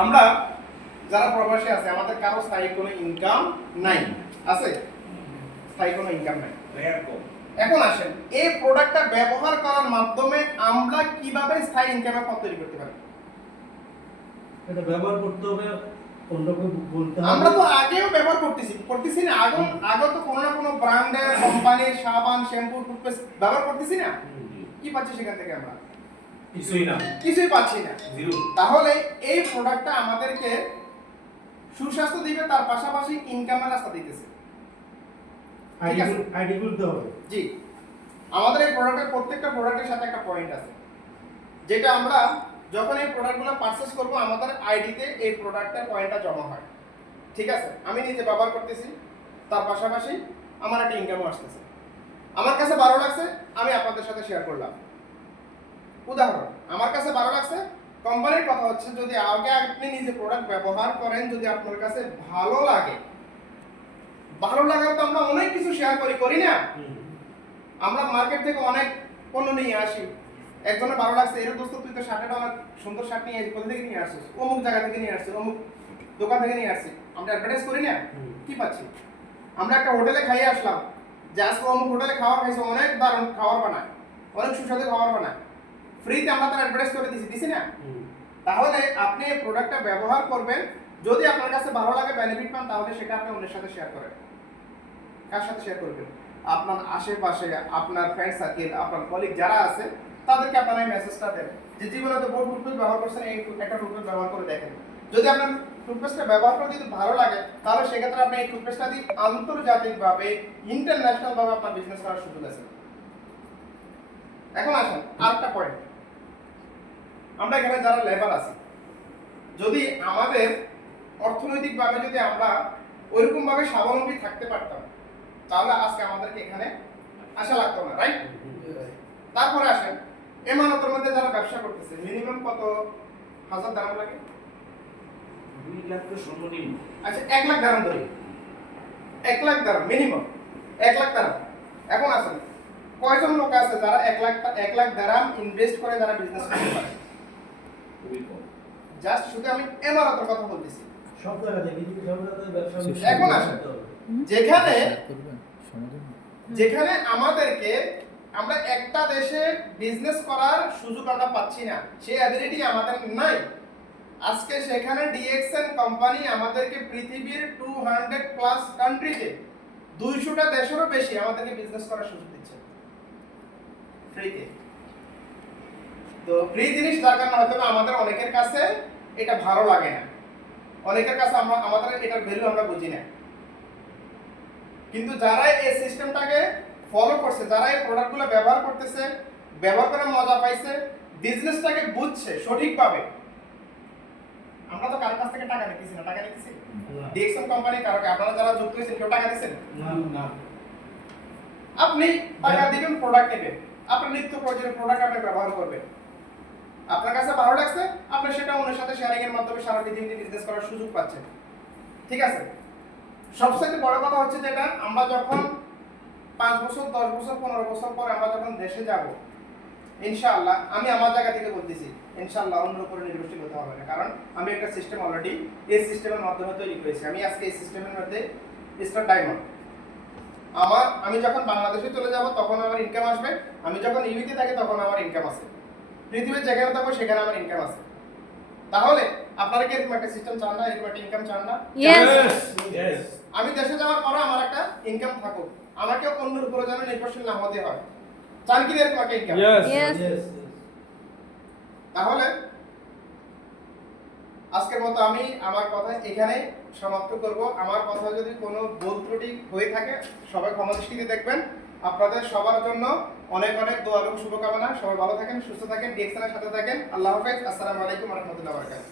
আমরা যারা প্রবাসী আছে আমাদের কারো স্থায়ী কোনো ইনকাম নাই, আছে স্থায়ী কোনো ইনকাম নাই। এখন আসেন এই প্রোডাক্টটা ব্যবহার করার মাধ্যমে আমরা কিভাবে স্থায়ী ইনকামের পথ তৈরি করতে পারি? এটা ব্যবহার করতে হবে, অন্যকে বলতে হবে। আমরা তো আগেও ব্যবহার করতেছি না, আগে তো কোনো না কোনো ব্র্যান্ডের কোম্পানির সাবান শ্যাম্পু টুথপেস্ট ব্যবহার করতেছি না। কি পাচ্ছি সেখান থেকে? আমরা কিছুই পাচ্ছি না। তাহলে এই প্রোডাক্টটা আমাদেরকে সুস্বাস্থ্য দিবে, তার পাশাপাশি ইনকামের রাস্তা দিতেছে। আইডি বলতে হবে। জি, আমাদের এই প্রোডাক্টের প্রত্যেকটা প্রোডাক্টের সাথে একটা পয়েন্ট আছে, যেটা আমরা যখন এই প্রোডাক্টগুলো পারচেজ করব আমাদের আইডিতে এই প্রোডাক্টের পয়েন্টটা জমা হয়। ঠিক আছে, আমি নিজে ব্যবহার করতেছি, তার পাশাপাশি আমার একটা ইনকামও আসতেছে। আমার কাছে ভালো লাগছে, আমি আপনাদের সাথে শেয়ার করলাম। উদাহরণ, আমার কাছে ভালো লাগছে, কোম্পানির কথা হচ্ছে যদি আগে আপনি নিজে প্রোডাক্ট ব্যবহার করেন, যদি আপনার কাছে ভালো লাগে তো আমরা অনেক কিছু শেয়ার করি না? আমরা মার্কেট থেকে অনেক পণ্য নিয়ে আসি, একজনের ভালো লাগছে, এর দোস্ত তুই তো $60 সুন্দর শার্ট নিয়ে কোথা থেকে নিয়ে আসছিস, অমুক জায়গা থেকে নিয়ে আসছিস, অমুক দোকান থেকে নিয়ে আসছি। আমরা অ্যাডভার্টাইজ করি না? কি পাচ্ছি? আমরা একটা হোটেলে খাইয়ে আসলাম, যে আজকে অমুক হোটেলে খাবার খাইছে, অনেক দারুণ খাবার বানায়, অনেক সুস্বাদু খাবার বানায়, ফ্রিতে আমরা তার অ্যাডভার্টাইজ করে দিছি না? তাহলে আপনি এই প্রোডাক্টটা ব্যবহার করবেন, যদি আপনার কাছে ভালো লাগে, বেনিফিট পান, তাহলে সেটা আপনি অন্যের সাথে শেয়ার করেন। কার সাথে শেয়ার করবেন? আপনার আশেপাশে, আপনার ফ্রেন্ড সার্কেল, আপনার কলিগ যারা আছে তাদেরকে আপনারা এই মেসেজটা দেন যে জীবনে তো বহু টুথপেস্ট ব্যবহার করছেন, এই একটা টুথপেস্ট ব্যবহার করে দেখেন। যদি আপনার টুথপেস্টটা ব্যবহার করে যদি ভালো লাগে, তাহলে সেক্ষেত্রে আপনি এই টুথপেস্টটা দিয়ে আন্তর্জাতিকভাবে, ইন্টারন্যাশনাল ভাবে আপনার বিজনেস করার সুযোগ আছে। এখন আসেন আরেকটা পয়েন্ট, আমরা এখানে যারা লেবার আছি, যদি আমাদের অর্থনৈতিকভাবে যদি আমরা ওইরকম ভাবে স্বাবলম্বী থাকতে পারতাম, তাহলে আজকে আমাদেরকে এখানে আসা লাগতো না, রাইট? তারপরে আসেন এমানতের মধ্যে যারা ব্যবসা করতেছে, মিনিমাম কত হাজার দাম লাগে? 2 লাখ তো সর্বনিম্ন। আচ্ছা 1 লাখ দাম ধরি, 1 লাখ দাম মিনিমাম, 1 লাখ দাম। এখন আসেন কয়জন লোক আছে যারা 1 লাখ দাম ইনভেস্ট করে যারা বিজনেস করতে পারে? খুবই কম। জাস্ট শুধু আমি এমানতের কথা বলতেছি। সব জায়গাতে কিন্তু সব জায়গাতে ব্যবসা এখন আসেন যেখানে আমাদেরকে আমরা একটা দেশে বিজনেস করার সুযোগ আমরা পাচ্ছি না, সেই অ্যাবিলিটি আমাদের নাই। আজকে সেখানে ডিএক্সএন কোম্পানি আমাদেরকে পৃথিবীর 200+ কান্ট্রিতে 200টা দেশেরও বেশি আমাদেরকে বিজনেস করার সুযোগ দিচ্ছে ফ্রিতে। তো ফ্রি জিনিস যার কারণে হয়তো আমাদের অনেকের কাছে এটা ভালো লাগে না, অনেকের কাছে আমাদের এটার ভ্যালু আমরা বুঝি না। কিন্তু যারা এই সিস্টেমটাকে ফলো করছে, যারা এই প্রোডাক্টগুলো ব্যবহার করতেছে, ব্যবহার করে মজা পাইছে, বিজনেসটাকে বুঝছে সঠিকভাবে। আমরা তো কারোর কাছ থেকে টাকা নিতেছি না, টাকা নিতেছি ডিএক্সএন কোম্পানি কারকে আপনারা যারা যুক্ত হয়েছেন কেউ টাকা দিচ্ছেন না। আপনি টাকা দিবেন, প্রোডাক্ট নেবেন, আপনার নিত্য প্রয়োজনীয় প্রোডাক্ট আপনি ব্যবহার করবেন। আপনার কাছে ভালো লাগছে, আপনি সেটা অন্যের সাথে শেয়ারিং এর মাধ্যমে সারা পৃথিবীতে বিজনেস করার সুযোগ পাচ্ছেন। ঠিক আছে, সবচেয়ে বড় কথা হচ্ছে যেটা, আমরা যখন 5 বছর 10 বছর 15 বছর পরে আমরা যখন দেশে যাব, ইনশাআল্লাহ আমি আমার জায়গা থেকে বলতেছি, ইনশাআল্লাহ অন্যের উপরে নির্ভরশীল হতে হবে না। কারণ আমি একটা সিস্টেম অলরেডি এই সিস্টেমের মাধ্যমে তৈরি করেছি। আমি আজকে এই সিস্টেমের মধ্যে স্টার ডায়মন্ড। আমি যখন বাংলাদেশে চলে যাব তখন আমার ইনকাম আসবে, আমি যখন ইউকে থাকি তখন আমার ইনকাম আছে, পৃথিবীর যেখানে থাকবো সেখানে আমার ইনকাম আছে। তাহলে আপনারা কি এরকম একটা সিস্টেম চান না, এরকম একটা ইনকাম চান না? Yes. আমি দেশে যাওয়ার পরে আমার একটা ইনকাম থাকুক, আমাকে অন্যের উপরে যেন নির্ভরশীল না হতে হয়। চান কি এরকম একটা ইনকাম? Yes. তাহলে আজকের মতো আমি আমার কথা এখানে সমাপ্ত করব। আমার কথা যদি কোনো ভুল ত্রুটি হয়ে থাকে সবাই ক্ষমা দৃষ্টিতে দেখবেন। আপনাদের সবার জন্য অনেক অনেক দোয়া এবং শুভকামনা। সবাই ভালো থাকেন, সুস্থ থাকেন, ডিএক্সএন এর সাথে থাকেন। আল্লাহ হাফেজ। আসসালামু আলাইকুম ওয়া রাহমাতুল্লাহি ওয়া বারাকাতুহু।